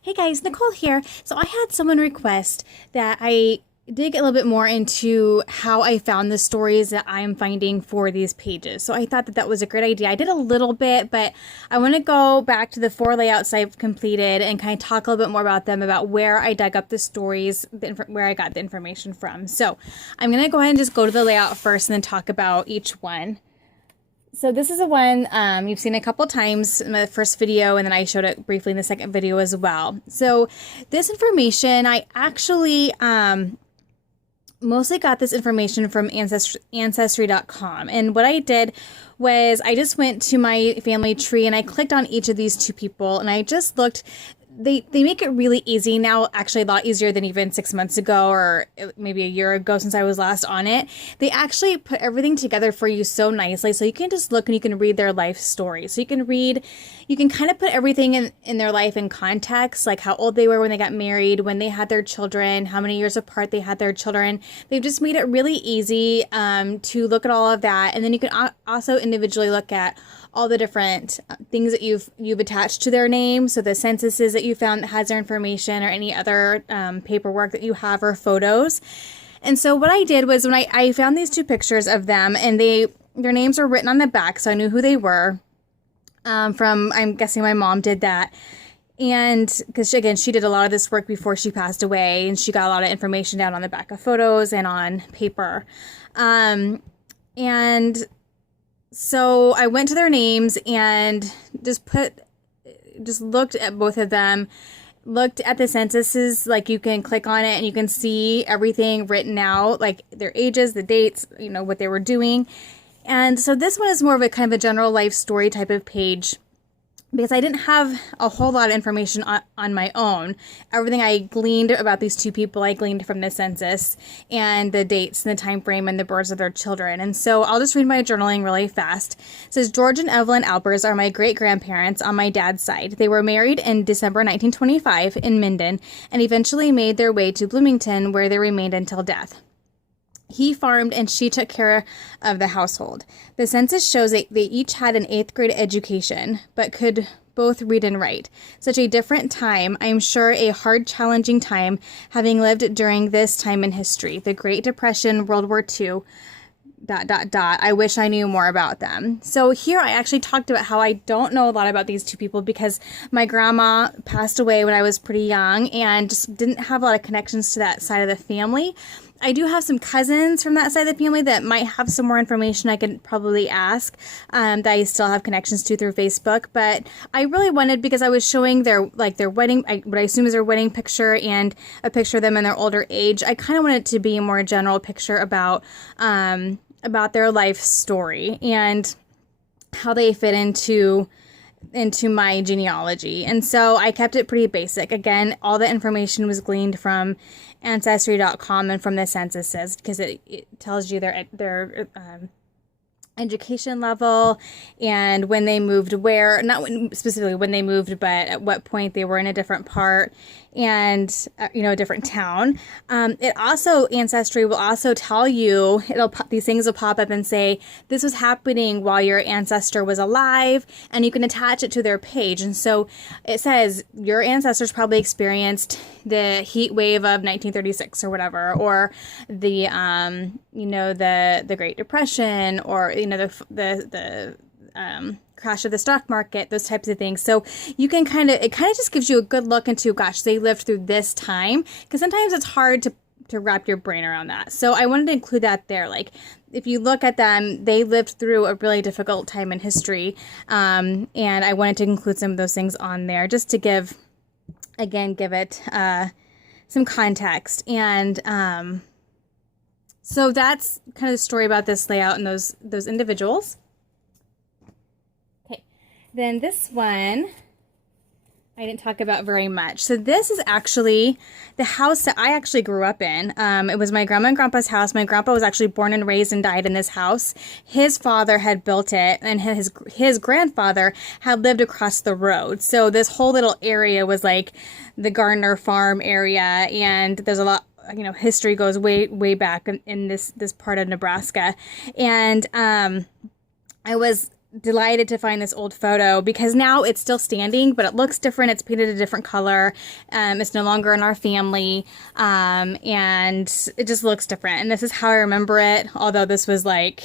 Hey guys, Nicole here. So I had someone request that I dig a little bit more into how I found the stories that I'm finding for these pages. So I thought that that was a great idea. I did a little bit, but I want to go back to the 4 layouts I've completed and kind of talk a little bit more about them, about where I dug up the stories, where I got the information from. So I'm going to go ahead and just go to the layout first and then talk about each one. So this is a one you've seen a couple times in the first video, and then I showed it briefly in the second video as well. So this information, I actually mostly got this information from Ancestry.com. And what I did was I just went to my family tree and I clicked on each of these two people and I just looked. They make it really easy now, actually a lot easier than even 6 months ago or maybe a year ago since I was last on it. They actually put everything together for you so nicely, so you can just look and you can read their life story. So you can kind of put everything in their life in context, like how old they were when they got married, when they had their children, how many years apart they had their children. They've just made it really easy to look at all of that. And then you can also individually look at all the different things that you've attached to their name. So the censuses that you found that has their information, or any other paperwork that you have, or photos. And so what I did was, when I found these two pictures of them, and their names were written on the back, so I knew who they were. I'm guessing my mom did that. And because again, she did a lot of this work before she passed away, and she got a lot of information down on the back of photos and on paper. And so I went to their names and just looked at both of them, looked at the censuses. Like, you can click on it and you can see everything written out, like their ages, the dates, what they were doing. And so this one is more of a kind of a general life story type of page, because I didn't have a whole lot of information on my own. Everything I gleaned about these two people, I gleaned from the census and the dates and the time frame and the births of their children. And so I'll just read my journaling really fast. It says, George and Evelyn Albers are my great-grandparents on my dad's side. They were married in December 1925 in Minden and eventually made their way to Bloomington, where they remained until death. He farmed and she took care of the household. The census shows that they each had an 8th grade education, but could both read and write. Such a different time, I'm sure a hard, challenging time, having lived during this time in history. The Great Depression, World War II, ... I wish I knew more about them. So here I actually talked about how I don't know a lot about these two people because my grandma passed away when I was pretty young and just didn't have a lot of connections to that side of the family. I do have some cousins from that side of the family that might have some more information I could probably ask, that I still have connections to through Facebook. But I really wanted, because I was showing their wedding, what I assume is their wedding picture, and a picture of them in their older age. I kind of wanted it to be a more general picture about their life story and how they fit into my genealogy. And so I kept it pretty basic. Again, all the information was gleaned from Ancestry.com and from the censuses, because it tells you their education level and when they moved where, not specifically when they moved, but at what point they were in a different part and, a different town. It also, Ancestry will also tell you, these things will pop up and say, this was happening while your ancestor was alive, and you can attach it to their page. And so it says, your ancestors probably experienced the heat wave of 1936 or whatever, or the, the Great Depression, or, the crash of the stock market, those types of things. So you can it kind of just gives you a good look into, gosh, they lived through this time, because sometimes it's hard to wrap your brain around that. So I wanted to include that there. Like, if you look at them, they lived through a really difficult time in history. And I wanted to include some of those things on there just to give it some context. And so that's kind of the story about this layout and those individuals. Okay, then this one I didn't talk about very much. So this is actually the house that I actually grew up in. It was my grandma and grandpa's house. My grandpa was actually born and raised and died in this house. His father had built it, and his grandfather had lived across the road. So this whole little area was like the Gardner farm area, and there's a lot, history goes way back in this part of Nebraska. And I was delighted to find this old photo because now it's still standing, but it looks different. It's painted a different color. It's no longer in our family, and it just looks different. And this is how I remember it, although this was like,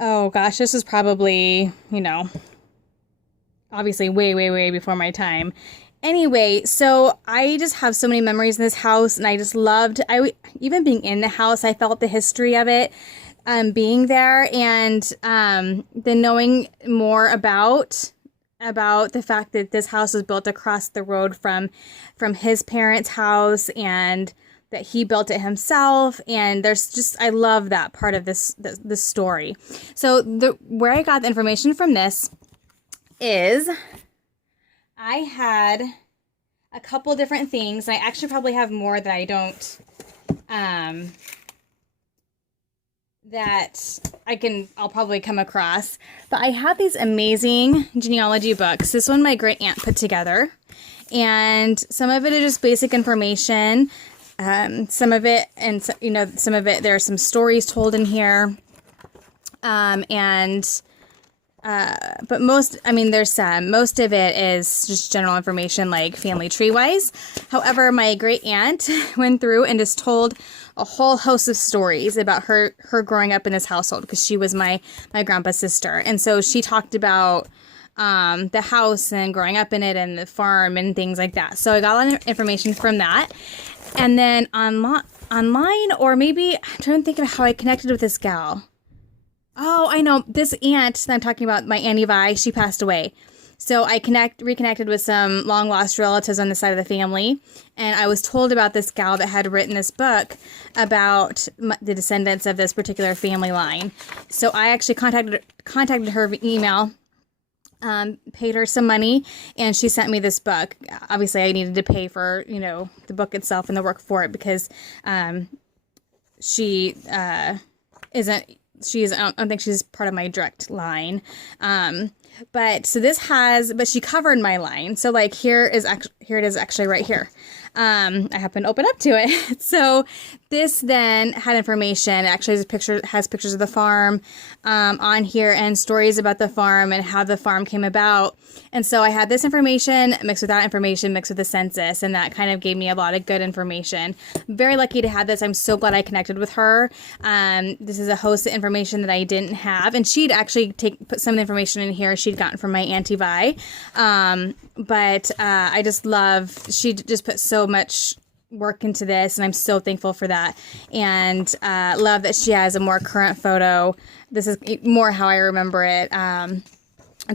oh gosh, this was probably, you know, obviously way, way, way before my time. Anyway, so I just have so many memories in this house, and I just loved, even being in the house, I felt the history of it, being there, and then knowing more about the fact that this house was built across the road from his parents' house, and that he built it himself. And there's just, I love that part of this story. So where I got the information from this is I had a couple different things. I actually probably have more that I don't, that I'll probably come across. But I have these amazing genealogy books. This one my great aunt put together. And some of it is just basic information. Some of it, some of it, there are some stories told in here. But most of it is just general information, like family tree wise. However, my great aunt went through and just told a whole host of stories about her growing up in this household, because she was my grandpa's sister. And so she talked about the house and growing up in it and the farm and things like that. So I got a lot of information from that. And then online, or maybe I'm trying to think of how I connected with this gal. Oh, I know. This aunt that I'm talking about, my Auntie Vi, she passed away. So I reconnected with some long-lost relatives on the side of the family, and I was told about this gal that had written this book about the descendants of this particular family line. So I actually contacted her via email, paid her some money, and she sent me this book. Obviously, I needed to pay for, the book itself and the work for it, because she I don't think she's part of my direct line. But she covered my line. So like here it is actually right here. I happen to open up to it. So this then had information. It actually has pictures of the farm on here, and stories about the farm and how the farm came about. And so I had this information mixed with that information, mixed with the census, and that kind of gave me a lot of good information. I'm very lucky to have this. I'm so glad I connected with her. This is a host of information that I didn't have, and she'd actually put some of the information in here she'd gotten from my Auntie Vi. But I just love, she just put so much work into this, and I'm so thankful for that. And love that she has a more current photo. This is more how I remember it,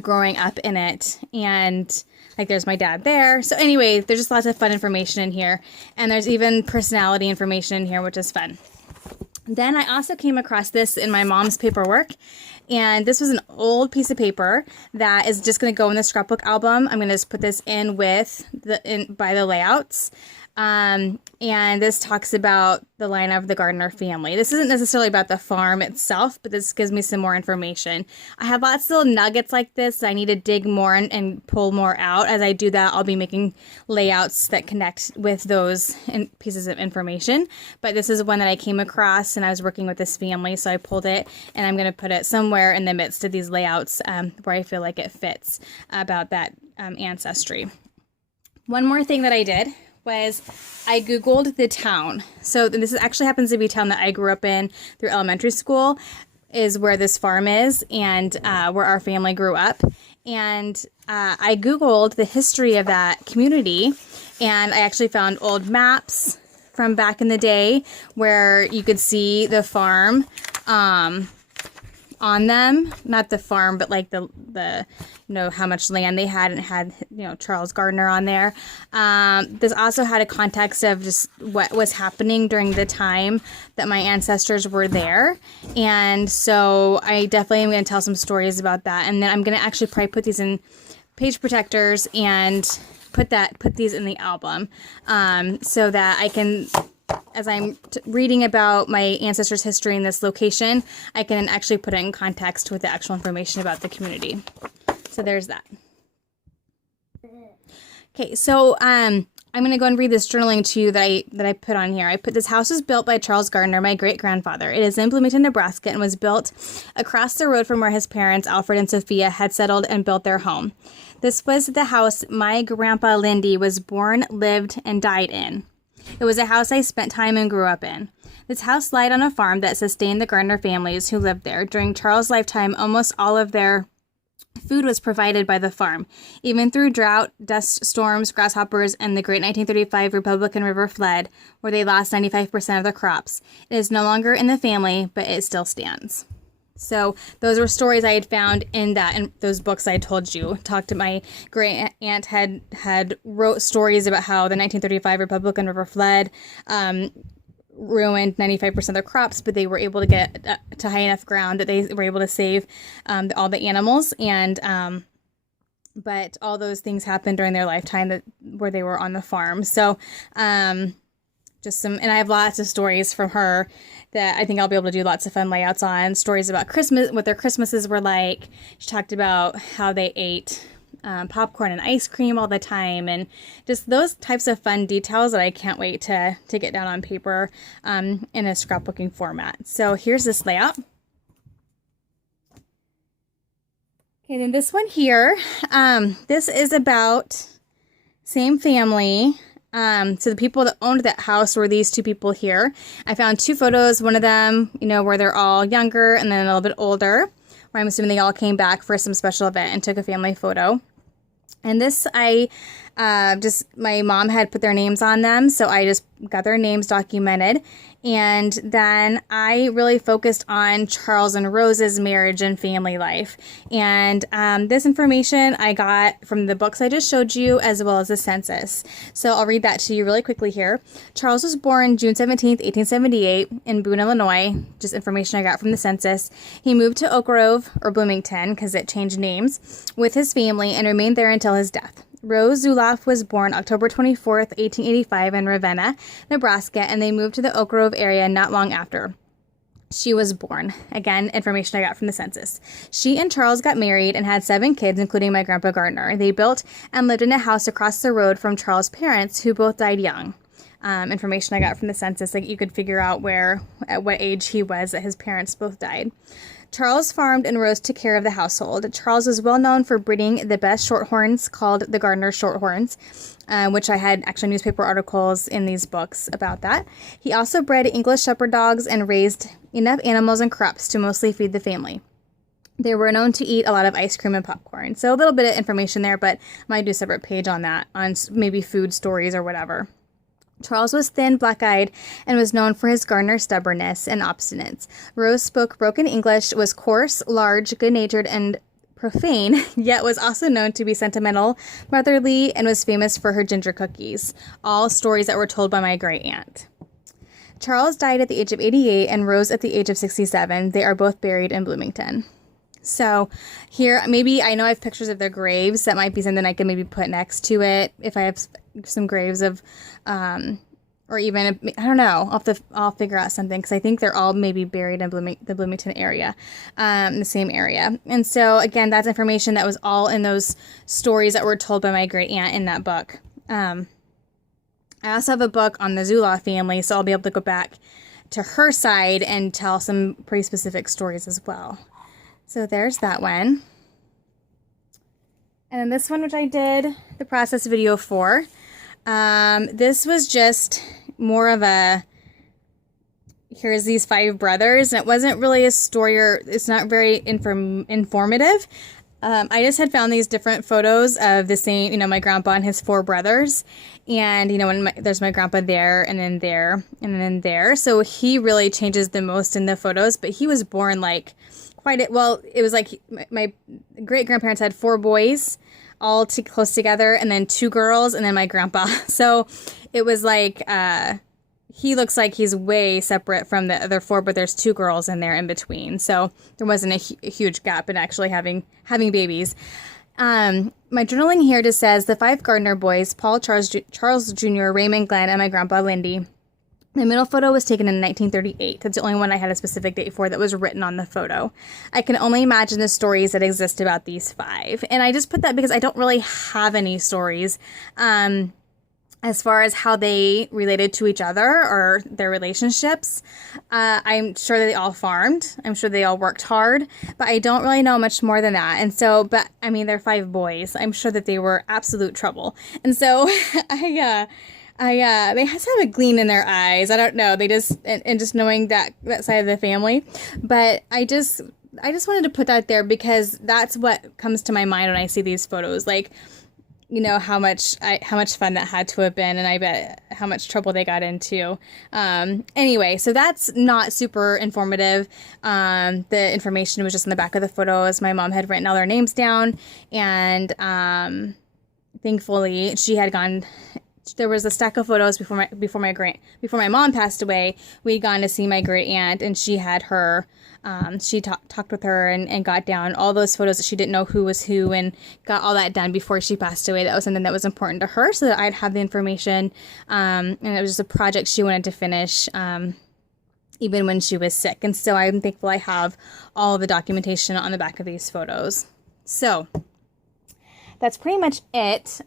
growing up in it. And like there's my dad there. So anyway, there's just lots of fun information in here, and there's even personality information in here, which is fun. Then I also came across this in my mom's paperwork, and this was an old piece of paper that is just going to go in the scrapbook album. I'm going to just put this in by the layouts. And this talks about the line of the Gardner family. This isn't necessarily about the farm itself, but this gives me some more information. I have lots of little nuggets like this. I need to dig more and pull more out. As I do that, I'll be making layouts that connect with those pieces of information. But this is one that I came across, and I was working with this family, so I pulled it, and I'm going to put it somewhere in the midst of these layouts where I feel like it fits about that ancestry. One more thing that I did was I Googled the town. So this actually happens to be a town that I grew up in through elementary school, is where this farm is, and where our family grew up. And I Googled the history of that community, and I actually found old maps from back in the day where you could see the farm on them. Not the farm, but like the how much land they had, and it had Charles Gardner on there. This also had a context of just what was happening during the time that my ancestors were there, and so I definitely am going to tell some stories about that. And then I'm going to actually probably put these in page protectors and put these in the album, so that I can, as I'm reading about my ancestors' history in this location, I can actually put it in context with the actual information about the community. So there's that. Okay, so I'm going to go and read this journaling to you that I put on here. I put, this house was built by Charles Gardner, my great-grandfather. It is in Bloomington, Nebraska, and was built across the road from where his parents, Alfred and Sophia, had settled and built their home. This was the house my grandpa Lindy was born, lived, and died in. It was a house I spent time and grew up in. This house lied on a farm that sustained the Gardner families who lived there. During Charles' lifetime, almost all of their food was provided by the farm. Even through drought, dust storms, grasshoppers, and the great 1935 Republican River flood, where they lost 95% of their crops. It is no longer in the family, but it still stands. So those were stories I had found in those books I told you. Talked to my great aunt had wrote stories about how the 1935 Republican River flood ruined 95% of their crops, but they were able to get to high enough ground that they were able to save all the animals. And but all those things happened during their lifetime where they were on the farm. So just some, and I have lots of stories from her that I think I'll be able to do lots of fun layouts on. Stories about Christmas, what their Christmases were like. She talked about how they ate popcorn and ice cream all the time, and just those types of fun details that I can't wait to get down on paper in a scrapbooking format. So here's this layout. Okay, then this one here, this is about same family. So the people that owned that house were these two people here. I found two photos, one of them, where they're all younger and then a little bit older, where I'm assuming they all came back for some special event and took a family photo. And this, my mom had put their names on them, so I just got their names documented. And then I really focused on Charles and Rose's marriage and family life. And this information I got from the books I just showed you, as well as the census. So I'll read that to you really quickly here. Charles was born June 17th, 1878 in Boone, Illinois. Just information I got from the census. He moved to Oak Grove, or Bloomington, because it changed names, with his family and remained there until his death. Rose Zuloff was born October 24th, 1885 in Ravenna, Nebraska, and they moved to the Oak Grove area not long after she was born. Again, information I got from the census. She and Charles got married and had 7 kids, including my grandpa Gardner. They built and lived in a house across the road from Charles' parents, who both died young. Information I got from the census, like you could figure out at what age he was that his parents both died. Charles farmed and Rose took care of the household. Charles was well known for breeding the best shorthorns called the Gardner Shorthorns, which I had actually newspaper articles in these books about that. He also bred English shepherd dogs and raised enough animals and crops to mostly feed the family. They were known to eat a lot of ice cream and popcorn. So a little bit of information there, but I might do a separate page on that, on maybe food stories or whatever. Charles was thin, black-eyed, and was known for his Gardner stubbornness and obstinance. Rose spoke broken English, was coarse, large, good-natured, and profane, yet was also known to be sentimental, motherly, and was famous for her ginger cookies. All stories that were told by my great-aunt. Charles died at the age of 88 and Rose at the age of 67. They are both buried in Bloomington. So here, maybe I know I have pictures of their graves. That might be something I can maybe put next to it if I have some graves of, or even, I don't know, I'll figure out something, because I think they're all maybe buried in the Bloomington area, the same area. And so again, that's information that was all in those stories that were told by my great aunt in that book. I also have a book on the Zuloff family, so I'll be able to go back to her side and tell some pretty specific stories as well. So there's that one. And then this one, which I did the process video for. This was just more of a, here's these 5 brothers. And it wasn't really a story, or it's not very informative. I just had found these different photos of the same, my grandpa and his 4 brothers. And, there's my grandpa there, and then there, and then there. So he really changes the most in the photos, but he was born like it was like my great-grandparents had 4 boys all close together, and then 2 girls, and then my grandpa. So it was like, he looks like he's way separate from the other 4, but there's 2 girls in there in between. So there wasn't a huge gap in actually having babies. My journaling here just says the 5 Gardner boys, Paul, Charles Jr., Raymond, Glenn, and my grandpa Lindy. The middle photo was taken in 1938. That's the only one I had a specific date for that was written on the photo. I can only imagine the stories that exist about these 5. And I just put that because I don't really have any stories. as far as how they related to each other or their relationships. I'm sure that they all farmed. I'm sure they all worked hard, but I don't really know much more than that. And so, but I mean, they're 5 boys. I'm sure that they were absolute trouble. And so they just have a gleam in their eyes. I don't know. They just, and just knowing that side of the family, but I just wanted to put that there because that's what comes to my mind when I see these photos. Like, you know, how much fun that had to have been, and I bet how much trouble they got into. Anyway, so that's not super informative. The information was just in the back of the photos. My mom had written all their names down, and thankfully she had gone. There was a stack of photos before my mom passed away. We'd gone to see my great aunt, and she had her. She talked with her and got down all those photos that she didn't know who was who, and got all that done before she passed away. That was something that was important to her, so that I'd have the information. And it was just a project she wanted to finish, even when she was sick. And so I'm thankful I have all of the documentation on the back of these photos. So that's pretty much it.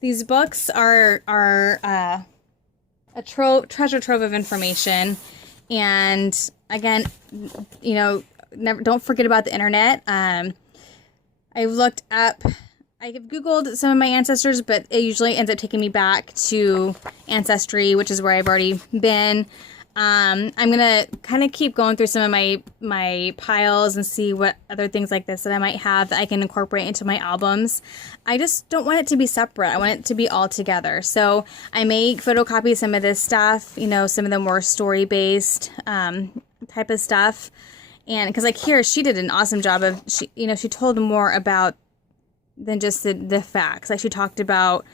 These books are a treasure trove of information. And again, you know, don't forget about the internet. I've Googled some of my ancestors, but it usually ends up taking me back to Ancestry, which is where I've already been. I'm going to kind of keep going through some of my piles and see what other things like this that I might have that I can incorporate into my albums. I just don't want it to be separate. I want it to be all together. So I may photocopy some of this stuff, you know, some of the more story-based type of stuff. And because like here, she did an awesome job of, she told more about than just the facts. Like she talked about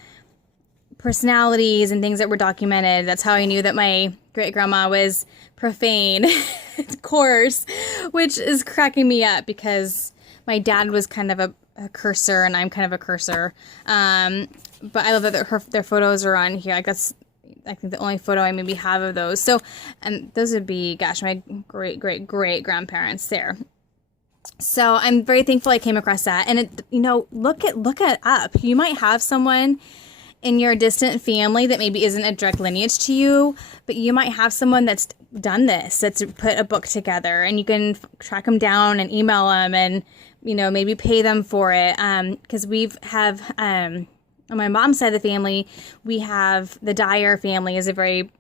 personalities and things that were documented. That's how I knew that my great-grandma was profane, coarse, which is cracking me up because my dad was kind of a cursor and I'm kind of a cursor. But I love that their photos are on here. I think the only photo I maybe have of those. So, and those would be, gosh, my great-great-great-grandparents there. So I'm very thankful I came across that. And it, you know, look it up. You might have someone in your distant family that maybe isn't a direct lineage to you, but you might have someone that's done this, that's put a book together, and you can track them down and email them and, you know, maybe pay them for it. Because on my mom's side of the family, we have the Dyer family is a very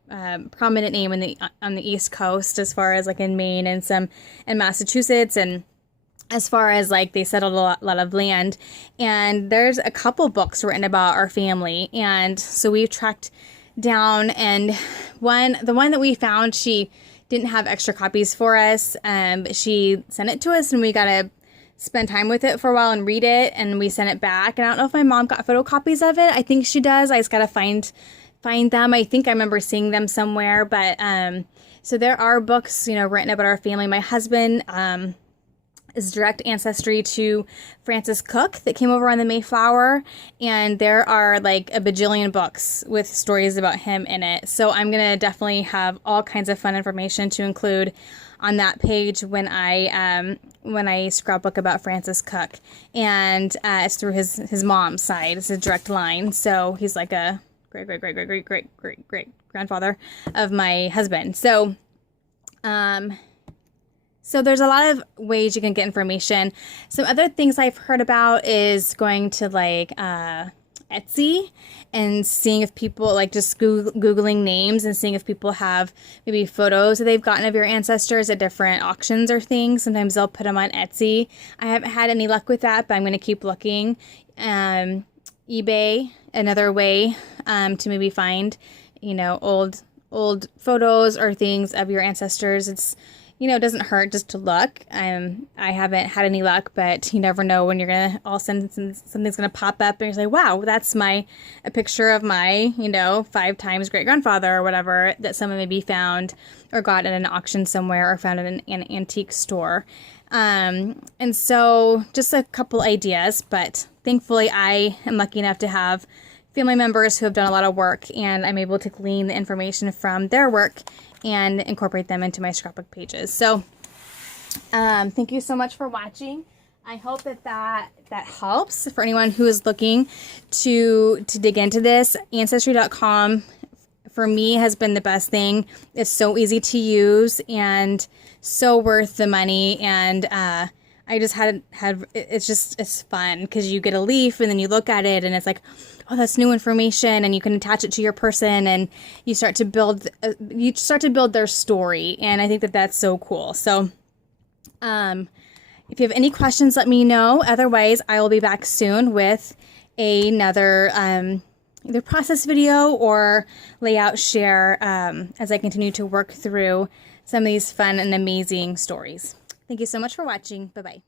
prominent name on the East Coast, as far as like in Maine and some in Massachusetts, and as far as like they settled a lot of land. And there's a couple books written about our family, and so we've tracked down, and the one that we found, she didn't have extra copies for us. She sent it to us, and we got to spend time with it for a while and read it, and we sent it back. And I don't know if my mom got photocopies of it. I think she does. I just got to find them. I think I remember seeing them somewhere, but so there are books, you know, written about our family. My husband is direct ancestry to Francis Cook that came over on the Mayflower, and there are like a bajillion books with stories about him in it. So I'm gonna definitely have all kinds of fun information to include on that page when I scrapbook about Francis Cook, and it's through his mom's side. It's a direct line, so he's like a great grandfather of my husband. So So there's a lot of ways you can get information. Some other things I've heard about is going to like Etsy and seeing if people, like just Googling names and seeing if people have maybe photos that they've gotten of your ancestors at different auctions or things. Sometimes they'll put them on Etsy. I haven't had any luck with that, but I'm going to keep looking. eBay, another way to maybe find, you know, old photos or things of your ancestors. It's, you know, it doesn't hurt just to look. I haven't had any luck, but you never know when you're going to all of a sudden something's going to pop up and you're like, wow, that's a picture of my, you know, 5 times great grandfather or whatever that someone maybe found or got at an auction somewhere or found at an antique store. And so just a couple ideas, but thankfully I am lucky enough to have family members who have done a lot of work, and I'm able to glean the information from their work and incorporate them into my scrapbook pages. So thank you so much for watching. I hope that helps for anyone who is looking to dig into this. Ancestry.com for me has been the best thing. It's so easy to use and so worth the money. And I just had it's fun because you get a leaf and then you look at it and it's like, oh, that's new information, and you can attach it to your person and you start to build their story. And I think that's so cool. So if you have any questions, let me know. Otherwise, I will be back soon with another either process video or layout share as I continue to work through some of these fun and amazing stories. Thank you so much for watching. Bye-bye.